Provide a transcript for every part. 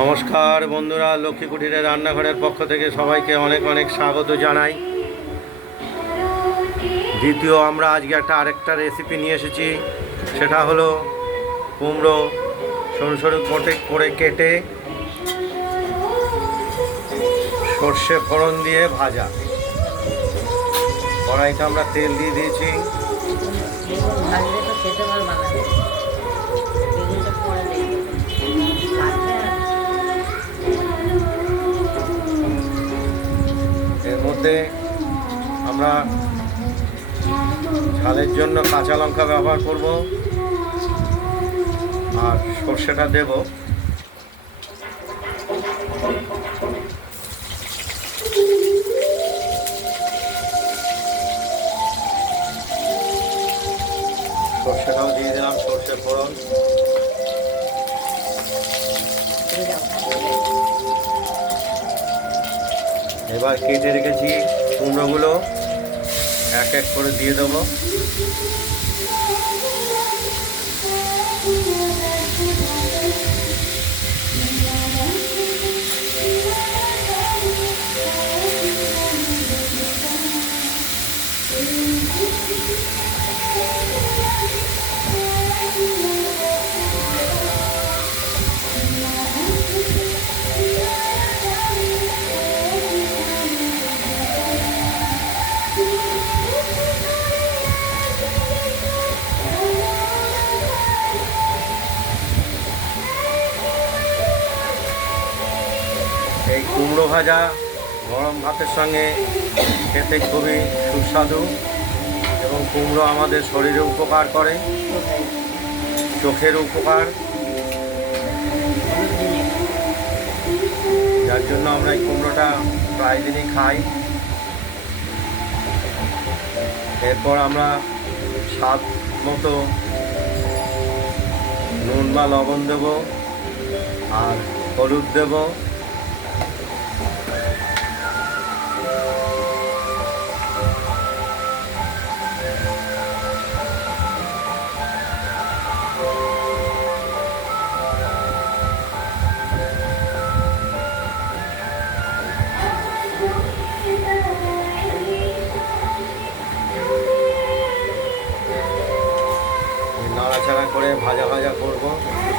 নমস্কার বন্ধুরা, লক্ষ্মী কুটিরের রান্নাঘরের পক্ষ থেকে সবাইকে অনেক অনেক স্বাগত জানাই। দ্বিতীয় আমরা আজকে একটা আরেকটা রেসিপি নিয়ে এসেছি, সেটা হলো কুমড়ো সরু সরু কোটে করে কেটে সর্ষে ফোড়ন দিয়ে ভাজা। কড়াইতে আমরা তেল দিয়ে দিয়েছি। মধ্যে আমরা ঝালের জন্য কাঁচা লঙ্কা ব্যবহার করব আর সর্ষেটা দেব। সর্ষেটাও দিয়ে দিলাম সর্ষে ফোড়ন। এবার কেটে রেখেছি কুমড়োগুলো। এক এক করে দিয়ে দেবো। এই কুমড়ো ভাজা গরম ভাতের সঙ্গে খেতে খুবই সুস্বাদু এবং কুমড়ো আমাদের শরীরে উপকার করে চোখের উপকার। যার জন্য আমরা এই কুমড়োটা প্রায় দিনই খাই। এরপর আমরা স্বাদ মতো নুন বা লবণ দেব আর হলুদ দেব।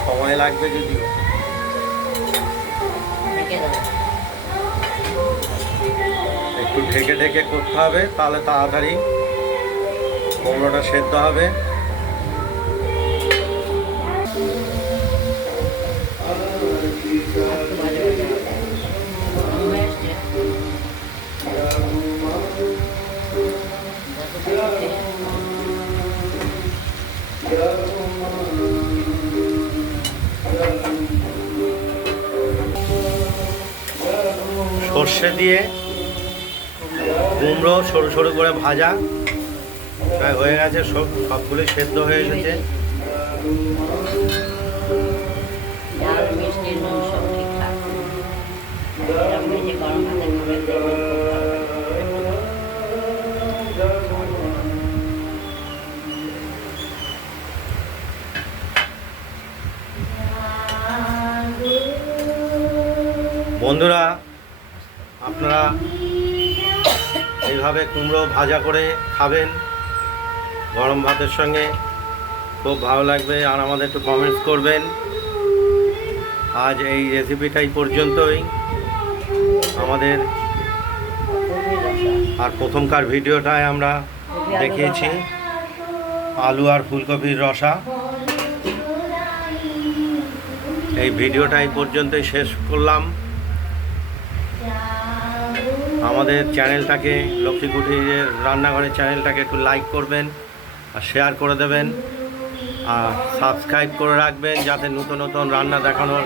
সময় লাগবে যদি একটু ঢেকে ঢেকে করতে হবে তাহলে তাড়াতাড়ি কুমড়োটা সেদ্ধ হবে। সর্ষে দিয়ে কুমড়ো সরু সরু করে ভাজা। প্রায় হয়ে গেছে সব সবগুলোই সেদ্ধ হয়ে এসেছে। বন্ধুরা আপনারা এইভাবে কুমড়ো ভাজা করে খাবেন গরম ভাতের সঙ্গে। খুব ভালো লাগবে আর আমাদের একটু কমেন্টস করবেন। আজ এই রেসিপিটাই পর্যন্তই। আমাদের আর প্রথমকার ভিডিওটায় আমরা দেখিয়েছি আলু আর ফুলকপির রসা। এই ভিডিওটা এই পর্যন্তই শেষ করলাম। আমাদের চ্যানেলটাকে লক্ষ্মী কুটিরের রান্নাঘরের চ্যানেলটাকে একটু লাইক করবেন আর শেয়ার করে দেবেন আর সাবস্ক্রাইব করে রাখবেন যাতে নতুন নতুন রান্না দেখানোর